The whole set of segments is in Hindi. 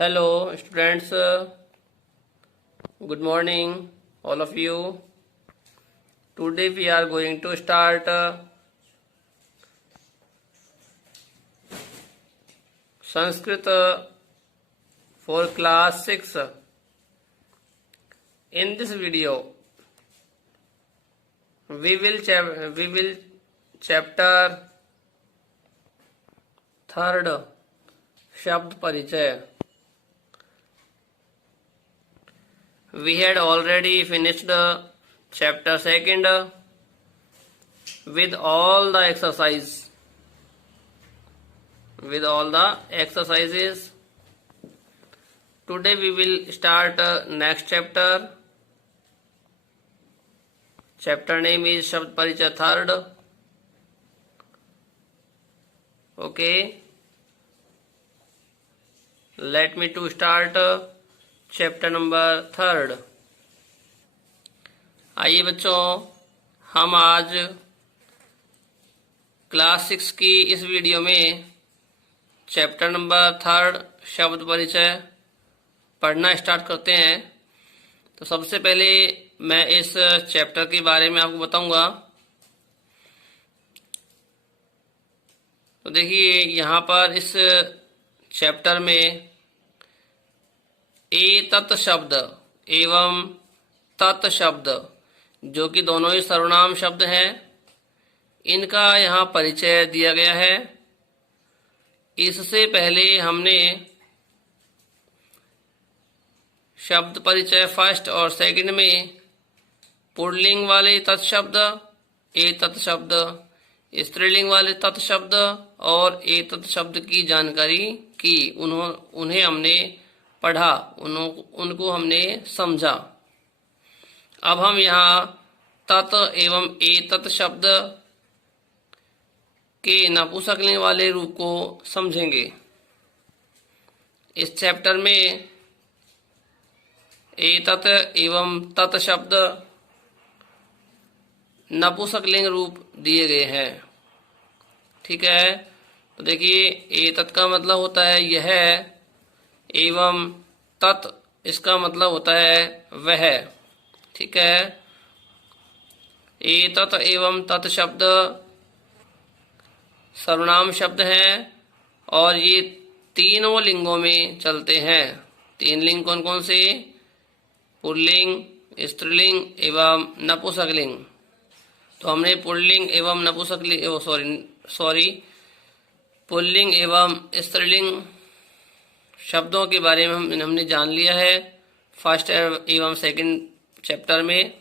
Hello, students. Good morning, all of you. Today we are going to start Sanskrit for class 6. In this video, we will chapter third शब्द परिचय. We had already finished chapter second with all the exercises. Today we will start next chapter. Chapter name is शब्द परिचय third. Okay. Let me to start chapter number third. आइए बच्चों, हम आज क्लास 6 की इस वीडियो में चैप्टर नंबर थर्ड शब्द परिचय पढ़ना स्टार्ट करते हैं. तो सबसे पहले मैं इस चैप्टर के बारे में आपको बताऊंगा. तो देखिए, यहाँ पर इस चैप्टर में एतत् शब्द एवं तत् शब्द, जो कि दोनों ही सर्वनाम शब्द हैं, इनका यहाँ परिचय दिया गया है. इससे पहले हमने शब्द परिचय फर्स्ट और सेकंड में पुल्लिंग वाले तत्शब्द, एतत् शब्द, स्त्रीलिंग वाले तत् शब्द और एतत् शब्द की जानकारी की. उन्हें हमने पढ़ा, उनको हमने समझा. अब हम यहाँ तत् एवं एतत् शब्द के नपुंसकलिंग वाले रूप को समझेंगे. इस चैप्टर में एतत् एवं तत् शब्द नपुंसकलिंग रूप दिए गए हैं. ठीक है. तो देखिए, एतत् का मतलब होता है यह, एवं तत् इसका मतलब होता है वह. ठीक है. एतत् एवं तत् शब्द सर्वनाम शब्द हैं और ये तीनों लिंगों में चलते हैं. तीन लिंग कौन कौन से? पुल्लिंग, स्त्रीलिंग एवं नपुंसकलिंग. तो हमने पुल्लिंग एवं नपुंसकलिंग पुल्लिंग एवं स्त्रीलिंग शब्दों के बारे में हमने जान लिया है फर्स्ट एवं सेकंड चैप्टर में.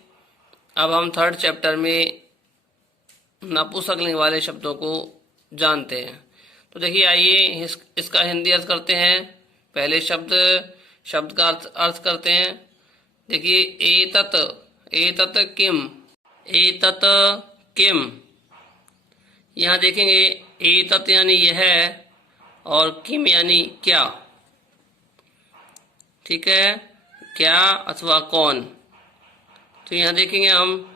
अब हम थर्ड चैप्टर में नपुंसकलिंग वाले शब्दों को जानते हैं. तो देखिए, आइए इसका हिंदी अर्थ करते हैं. पहले शब्द का अर्थ करते हैं. देखिए, एतत् किम. एतत् किम, यहाँ देखेंगे एतत् यानी यह और किम यानी क्या. ठीक है. क्या अथवा कौन. तो यहाँ देखेंगे हम,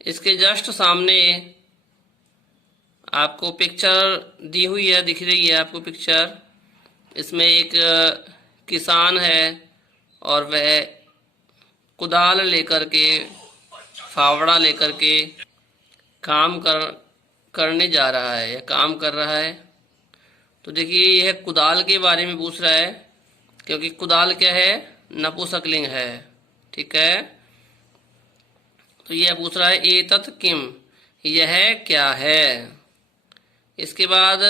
इसके जस्ट सामने आपको पिक्चर दी हुई है, दिख रही है आपको पिक्चर. इसमें एक किसान है और वह कुदाल लेकर के, फावड़ा लेकर के काम करने जा रहा है या काम कर रहा है. तो देखिए, यह कुदाल के बारे में पूछ रहा है, क्योंकि कुदाल क्या है? नपुंसकलिंग है. ठीक है. तो यह पूछ रहा है एतत् किम, यह क्या है. इसके बाद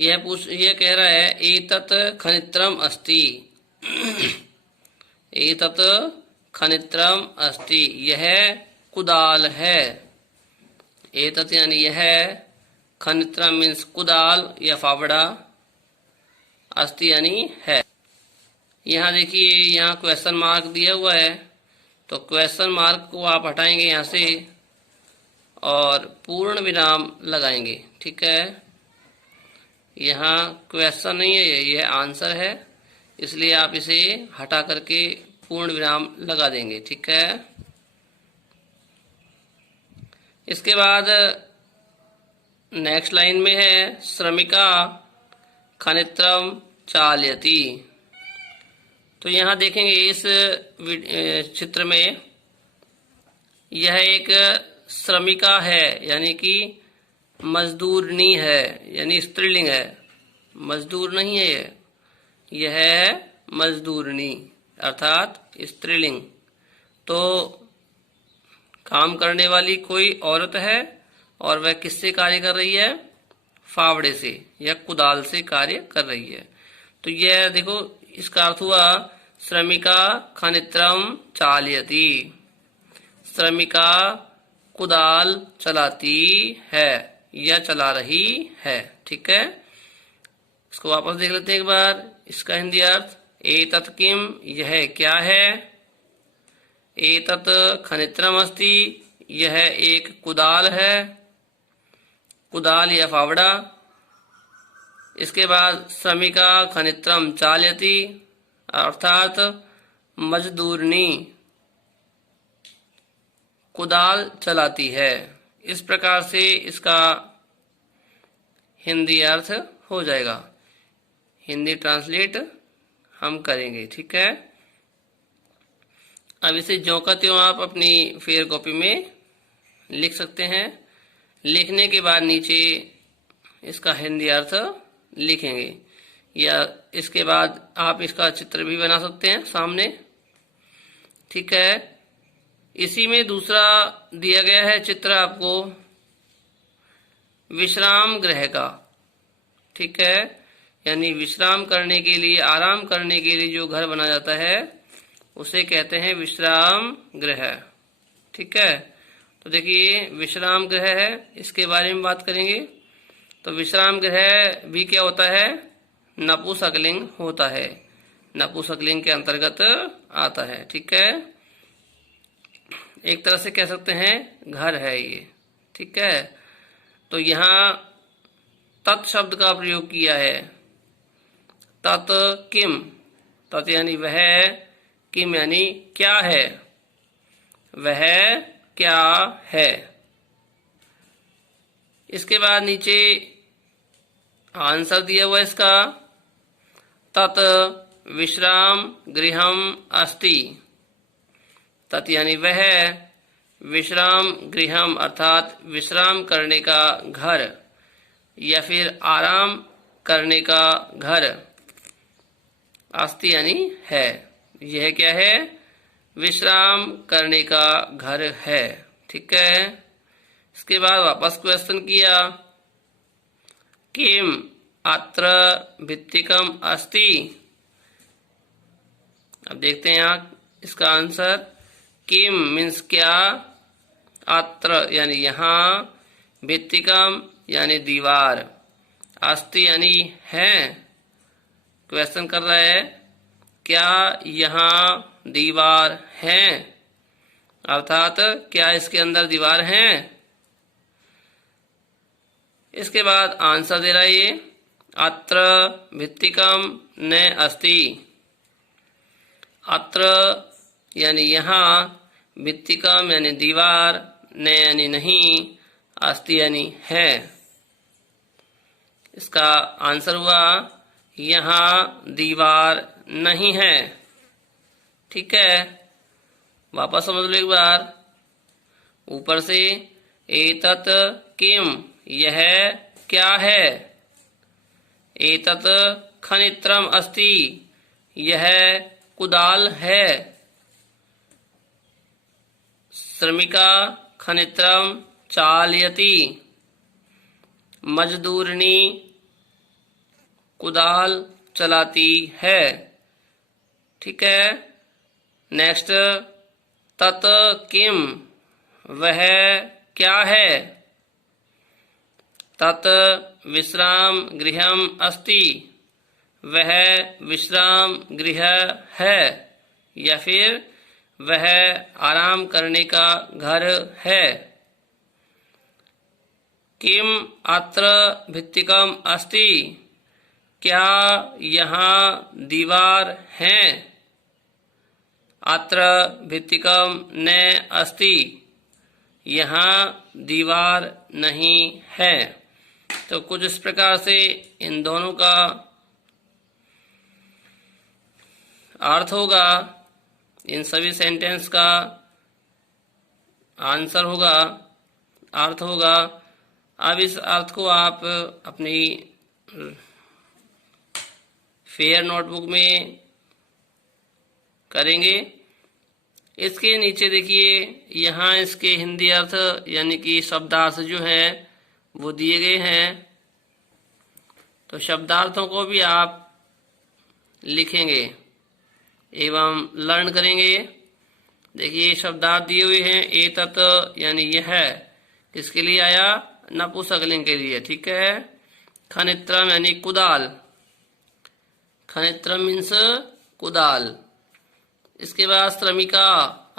यह कह रहा है एतत् खनित्रम अस्ति. एतत् खनित्रम अस्ति, यह कुदाल है. एतत् यानी यह, खनित्रम मीन्स कुदाल या फावड़ा, अस्ति यानी है. यहाँ देखिए, यहाँ क्वेश्चन मार्क दिया हुआ है. तो क्वेश्चन मार्क को आप हटाएंगे यहाँ से और पूर्ण विराम लगाएंगे. ठीक है. यहाँ क्वेश्चन नहीं है, यह आंसर है, इसलिए आप इसे हटा करके पूर्ण विराम लगा देंगे. ठीक है. इसके बाद नेक्स्ट लाइन में है श्रमिका खनित्रम चालयति। तो यहाँ देखेंगे इस चित्र में यह एक श्रमिका है, यानी कि मजदूरनी है, यानी स्त्रीलिंग है, मजदूर नहीं है यह है मजदूरनी अर्थात स्त्रीलिंग। तो काम करने वाली कोई औरत है और वह किससे कार्य कर रही है? फावड़े से या कुदाल से कार्य कर रही है। तो यह देखो इसका अर्थ हुआ श्रमिका खनित्रम चालयति, श्रमिका कुदाल चलाती है या चला रही है। ठीक है, इसको वापस देख लेते हैं एक बार। इसका हिंदी अर्थ एतत् किम, यह क्या है? एतत् खनित्रम अस्ति, यह एक कुदाल है, कुदाल या फावड़ा। इसके बाद श्रमिका खनित्रम चालयति अर्थात मजदूरनी कुदाल चलाती है। इस प्रकार से इसका हिंदी अर्थ हो जाएगा। हिंदी ट्रांसलेट हम करेंगे। ठीक है, अब इसे ज्यों का त्यों आप अपनी फेयर कॉपी में लिख सकते हैं। लिखने के बाद नीचे इसका हिंदी अर्थ लिखेंगे, या इसके बाद आप इसका चित्र भी बना सकते हैं सामने। ठीक है, इसी में दूसरा दिया गया है चित्र आपको विश्राम गृह का। ठीक है, यानी विश्राम करने के लिए, आराम करने के लिए जो घर बना जाता है उसे कहते हैं विश्राम गृह। ठीक है, तो देखिए विश्राम गृह है, इसके बारे में बात करेंगे। तो विश्राम गृह भी क्या होता है? नपुंसकलिंग होता है, नपुंसकलिंग के अंतर्गत आता है। ठीक है, एक तरह से कह सकते हैं घर है ये। ठीक है, तो यहाँ तत् शब्द का प्रयोग किया है। तत् किम, तत् यानी वह, किम यानी क्या है, वह क्या है। इसके बाद नीचे आंसर दिया हुआ इसका, तत् विश्राम गृहम अस्ति। तत् यानी वह, विश्राम गृहम अर्थात विश्राम करने का घर या फिर आराम करने का घर, अस्ति यानी है, यह क्या है? विश्राम करने का घर है। ठीक है, इसके बाद वापस क्वेश्चन किया, किम अत्र भित्तिकम अस्ति। अब देखते हैं यहाँ इसका आंसर। किम मीन्स क्या, अत्र यानी यहाँ, भित्तिकम यानी दीवार, अस्ति यानी है। क्वेश्चन कर रहा है क्या यहाँ दीवार है, अर्थात क्या इसके अंदर दीवार है। इसके बाद आंसर दे रहा है ये, अत्र भित्तिकम न अस्ति। अत्र यानी यहाँ, भित्तिकम यानी दीवार, न यानी नहीं, अस्ति यानी है। इसका आंसर हुआ यहाँ दीवार नहीं है। ठीक है, वापस समझ लो एक बार ऊपर से। एतत् किम, यह क्या है। एतत् खनित्रम अस्ति, यह कुदाल है। श्रमिका खनित्रम चालयति, मजदूरनी कुदाल चलाती है। ठीक है, नेक्स्ट, तत् किम, वह क्या है। तत् विश्राम गृहम अस्ति, वह विश्राम गृह है या फिर वह आराम करने का घर है। किम अत्र भित्तिकम अस्ति, क्या यहाँ दीवार है। अत्र भित्तिकम न अस्ति, यहाँ दीवार नहीं है। तो कुछ इस प्रकार से इन दोनों का अर्थ होगा, इन सभी सेंटेंस का आंसर होगा, अर्थ होगा। अब इस अर्थ को आप अपनी फेयर नोटबुक में करेंगे। इसके नीचे देखिए, यहाँ इसके हिंदी अर्थ यानी कि शब्दार्थ जो हैं वो दिए गए हैं। तो शब्दार्थों को भी आप लिखेंगे एवं लर्न करेंगे। देखिए शब्दार्थ दिए हुए हैं। एतत् यानी यह किसके लिए आया? नपुंसकलिंग के लिए, ठीक है। खनित्रम यानी कुदाल, खनित्रम मीन्स कुदाल। इसके बाद श्रमिका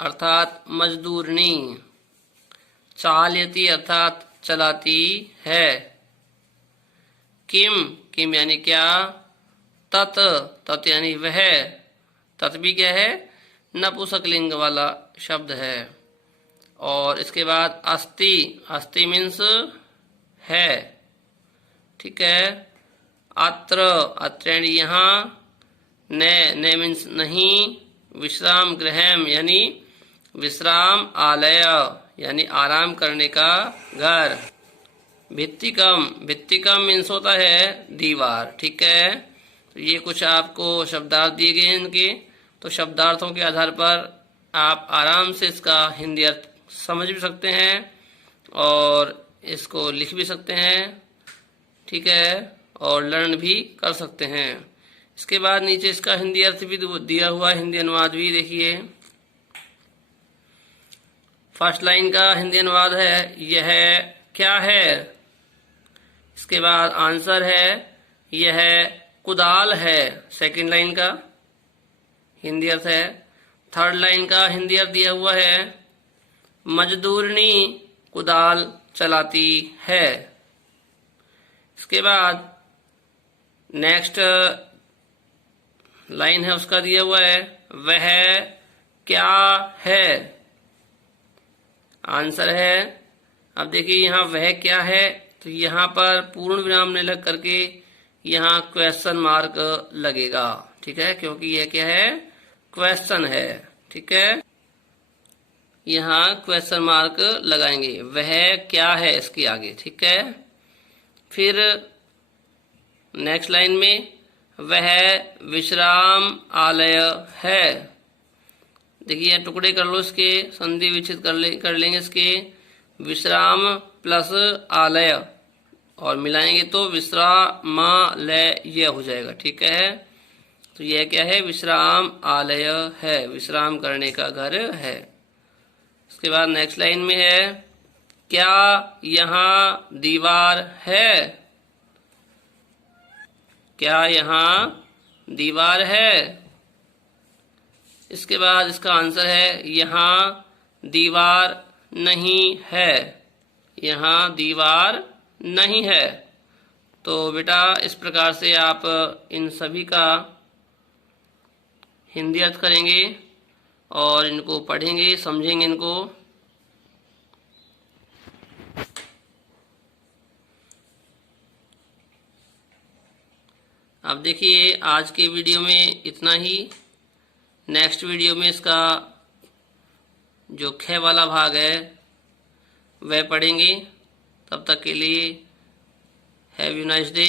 अर्थात मजदूरनी, चालयति अर्थात चलाती है। किम, किम यानी क्या। तत्, तत् यानी वह, तत् भी क्या है? नपुंसकलिंग वाला शब्द है। और इसके बाद अस्ति, अस्ति मीन्स है, ठीक है। अत्र, अत्र यानी यहाँ। न मीन्स नहीं। विश्राम गृहम यानी विश्राम आलय यानी आराम करने का घर। भित्तिकम, भित्तिकम मीन्स होता है दीवार, ठीक है। तो ये कुछ आपको शब्दार्थ दिए गए हैं इनके। तो शब्दार्थों के आधार पर आप आराम से इसका हिंदी अर्थ समझ भी सकते हैं और इसको लिख भी सकते हैं, ठीक है, और लर्न भी कर सकते हैं। इसके बाद नीचे इसका हिंदी अर्थ भी दिया हुआ है, हिंदी अनुवाद भी देखिए। फर्स्ट लाइन का हिंदी अनुवाद है यह क्या है। इसके बाद आंसर है यह कुदाल है। सेकंड लाइन का हिंदी अर्थ है। थर्ड लाइन का हिंदी अर्थ दिया हुआ है मजदूरनी कुदाल चलाती है। इसके बाद नेक्स्ट लाइन है उसका दिया हुआ है वह क्या है। आंसर है, अब देखिए यहाँ वह क्या है, तो यहाँ पर पूर्ण विराम नहीं लग करके यहाँ क्वेश्चन मार्क लगेगा, ठीक है, क्योंकि यह क्या है? क्वेश्चन है, ठीक है। यहाँ क्वेश्चन मार्क लगाएंगे, वह क्या है इसके आगे, ठीक है। फिर नेक्स्ट लाइन में वह विश्राम आलय है। देखिए टुकड़े कर लो इसके, संधि विच्छेद कर लेंगे इसके। विश्राम प्लस आलय और मिलाएंगे तो विश्रामालय यह हो जाएगा, ठीक है। तो यह क्या है? विश्राम आलय है, विश्राम करने का घर है। इसके बाद नेक्स्ट लाइन में है क्या यहाँ दीवार है। क्या यहाँ दीवार है। इसके बाद इसका आंसर है यहाँ दीवार नहीं है। यहाँ दीवार नहीं है। तो बेटा इस प्रकार से आप इन सभी का हिंदी अर्थ करेंगे और इनको पढ़ेंगे, समझेंगे इनको। अब देखिए आज के वीडियो में इतना ही। नेक्स्ट वीडियो में इसका जो ख वाला भाग है वह पढ़ेंगे। तब तक के लिए हैव यू नाइस डे।